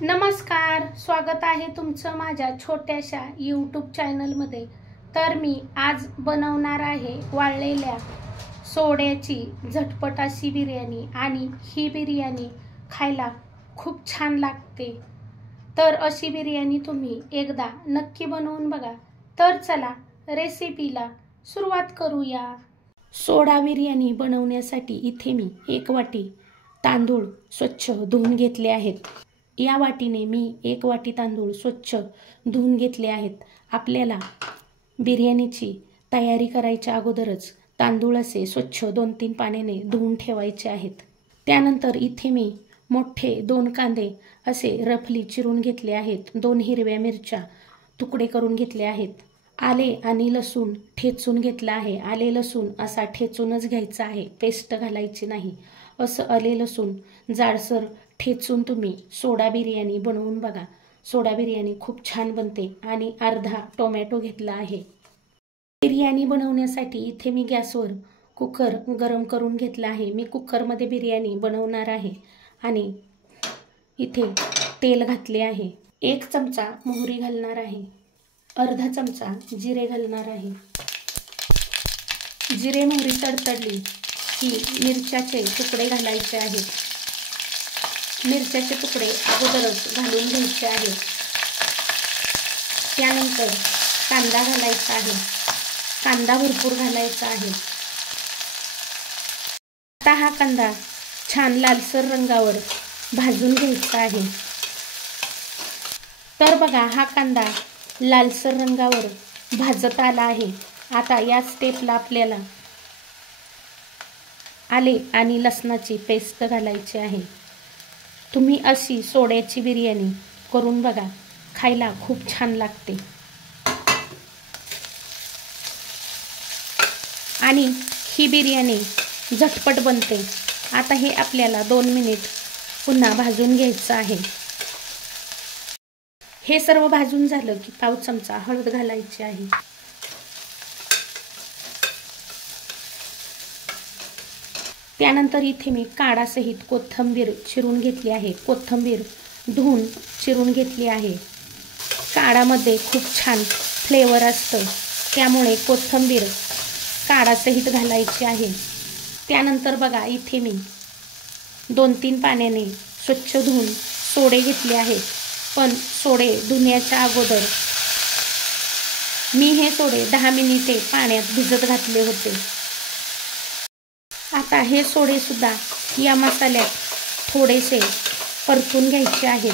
नमस्कार, स्वागत आहे तुमचं माझ्या छोट्याशा यूट्यूब चॅनलमध्ये। तर मी आज बनवणार आहे वाळलेल्या सोड्याची झटपट अशी बिर्याणी आणि ही बिर्याणी खायला खूप छान लागते। तर अशी बिर्याणी तुम्ही एकदा नक्की बनवून बघा। तर चला रेसिपीला सुरुवात करूया। सोडा बिर्याणी बनवण्यासाठी इथे मी 1 वाटी तांदूळ स्वच्छ धुवून घेतले आहेत। या वाटीने मी 1 वाटी तांदूळ स्वच्छ धुवून घेतले आहेत। आपल्याला बिर्याणीची तयारी करायच्या अगोदरच तांदूळ असे स्वच्छ 2-3 पाण्याने धुवून ठेवायचे आहेत। त्यानंतर इथे मी मोठे 2 कांदे असे रफली चिरून घेतले आहेत। 2 हिरव्या मिरच्या तुकडे करून घेतले आहेत। आले आणि लसूण ठेचून घेतला आहे। आले लसूण असा ठेचूनच घ्यायचा आहे, पेस्ट घालायची नाही। असं आले लसूण जाडसर ठेचून तुम्ही सोडा बिर्याणी बनवून बघा। सोडा बिर्याणी खूप छान बनते। आणि अर्धा टोमॅटो घेतला आहे। बिर्याणी बनवण्यासाठी इथे मी गॅसवर कुकर गरम करून घेतला आहे। मी कुकरमध्ये बिर्याणी बनवणार आहे आणि इथे तेल घातले आहे। 1 चमचा मोहरी घालणार आहे। अर्धा चमचा जिरे घालणार आहे। जिरे मोहरी तडतडली की मिरच्याचे तुकडे घालायचे आहेत। मिरच्याचे तुकडे अगोदरच घालून घ्यायचे आहेत। त्यानंतर कांदा घालायचा आहे। कांदा भरपूर घालायचा आहे। आता हा कांदा छान लालसर रंगावर भाजून घ्यायचा आहे। तर बघा, हा कांदा लालसर रंगावर भाजत आला आहे। आता या स्टेपला आपल्याला आले आणि लसणाची पेस्ट घालायची आहे। तुम्ही अशी सोड्याची बिर्याणी करून बघा, खायला खूप छान लागते। आणि ही बिर्याणी झटपट बनते। आता हे आपल्याला 2 मिनिट पुन्हा भाजून घ्यायचं आहे। हे सर्व भाजून झालं की पाव चमचा हळद घालायची आहे। त्यानंतर इथे मी काढासहित कोथिंबीर चिरून घेतली आहे। कोथिंबीर धुवून चिरून घेतली आहे। काढामध्ये खूप छान फ्लेवर असतं, त्यामुळे कोथिंबीर काढासहित घालायची आहे। त्यानंतर बघा, इथे मी 2-3 पाण्याने स्वच्छ धुवून सोडे घेतले आहेत। पण सोडे धुण्याच्या अगोदर मी हे सोडे 10 मिनिटे पाण्यात भिजत घातले होते। आता हे सोडे सुद्धा या मसाल्यात थोडेसे परतून घ्यायचे आहेत।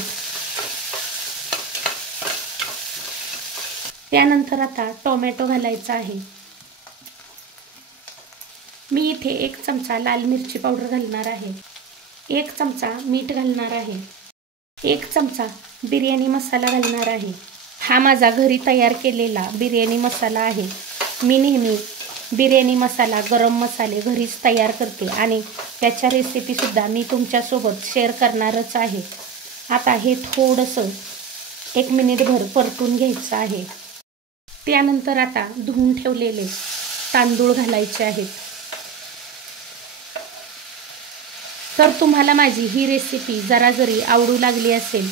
त्यानंतर आता टोमॅटो घालायचा आहे। मी इथे 1 चमचा लाल मिरची पावडर घालणार आहे। 1 चमचा मीठ घालणार आहे। 1 चमचा बिर्याणी मसाला घालणार आहे। हा माझा घरी तयार केलेला बिर्याणी मसाला आहे। मी नेहमी बिर्याणी मसाला, गरम मसाले घरीच तयार करते आणि त्याच्या रेसिपीसुद्धा मी तुमच्यासोबत शेअर करणारच आहे। आता हे थोडंसं 1 मिनिटभर परतून घ्यायचं आहे। त्यानंतर आता धुवून ठेवलेले तांदूळ घालायचे आहेत। तर तुम्हाला माझी ही रेसिपी जरा जरी आवडू लागली असेल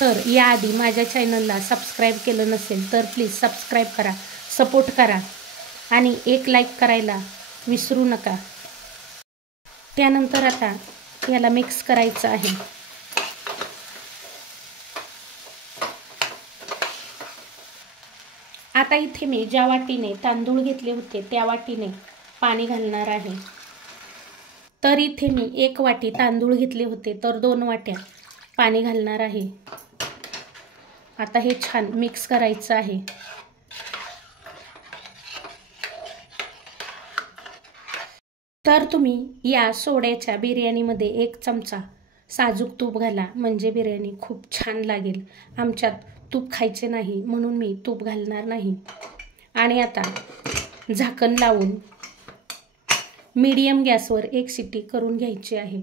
तर याआधी माझ्या चॅनलला सबस्क्राईब केलं नसेल तर प्लीज सबस्क्राईब करा, सपोर्ट करा आणि 1 लाईक करायला विसरू नका। त्यानंतर आता याला मिक्स करायचं आहे। आता इथे मी ज्या वाटीने तांदूळ घेतले होते त्या वाटीने पाणी घालणार आहे। तर इथे मी 1 वाटी तांदूळ घेतले होते तर 2 वाट्या पाणी घालणार आहे। आता हे छान मिक्स करायचं आहे। तर तुम्ही या सोड्याच्या बिर्याणीमध्ये 1 चमचा साजूक तूप घाला, म्हणजे बिर्याणी खूप छान लागेल। आमच्यात तूप खायचे नाही म्हणून मी तूप घालणार नाही। आणि आता झाकण लावून मीडियम गॅसवर 1 शिट्टी करून घ्यायची आहे।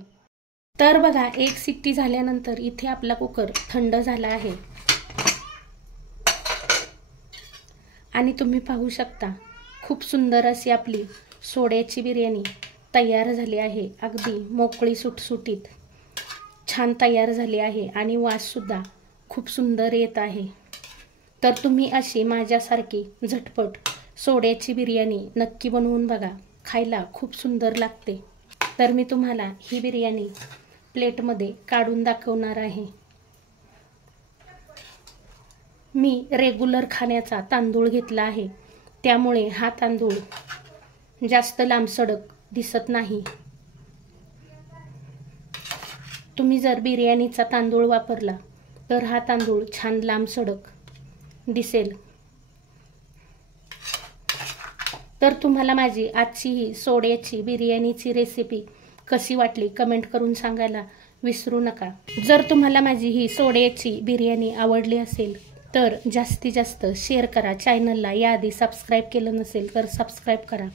तर बघा, 1 शिट्टी झाल्यानंतर इथे आपला कुकर थंड झाला आहे आणि तुम्ही पाहू शकता खूप सुंदर अशी आपली सोड्याची बिर्याणी तयार झाली आहे। अगदी मोकळी सुटसुटीत छान तयार झाली आहे आणि वाससुद्धा खूप सुंदर येत आहे। तर तुम्ही अशी माझ्यासारखी झटपट सोड्याची बिर्याणी नक्की बनवून बघा, खायला खूप सुंदर लागते। तर मी तुम्हाला ही बिर्याणी प्लेटमध्ये काढून दाखवणार आहे। मी रेग्युलर खाण्याचा तांदूळ घेतला आहे, त्यामुळे हा तांदूळ जास्त लांबसडक दिसत नाही। तुम्ही जर बिर्याणीचा तांदूळ वापरला तर हा तांदूळ छान लांबसडक दिसेल। तर तुम्हाला माझी आजची ही सोड्याची बिर्याणीची रेसिपी कशी वाटली कमेंट करून सांगायला विसरू नका। जर तुम्हाला माझी ही सोड्याची बिर्याणी आवडली असेल तर जास्तीत जास्त शेअर करा चॅनलला। याआधी सबस्क्राईब केलं नसेल तर सबस्क्राईब करा,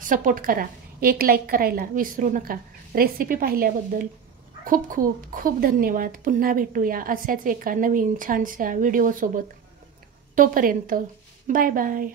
सपोर्ट करा, एक लाईक करायला विसरू नका। रेसिपी पाहिल्याबद्दल खूप खूप खूप धन्यवाद। पुन्हा भेटूया अशाच एका नवीन छानशा व्हिडिओसोबत। तोपर्यंत बाय बाय।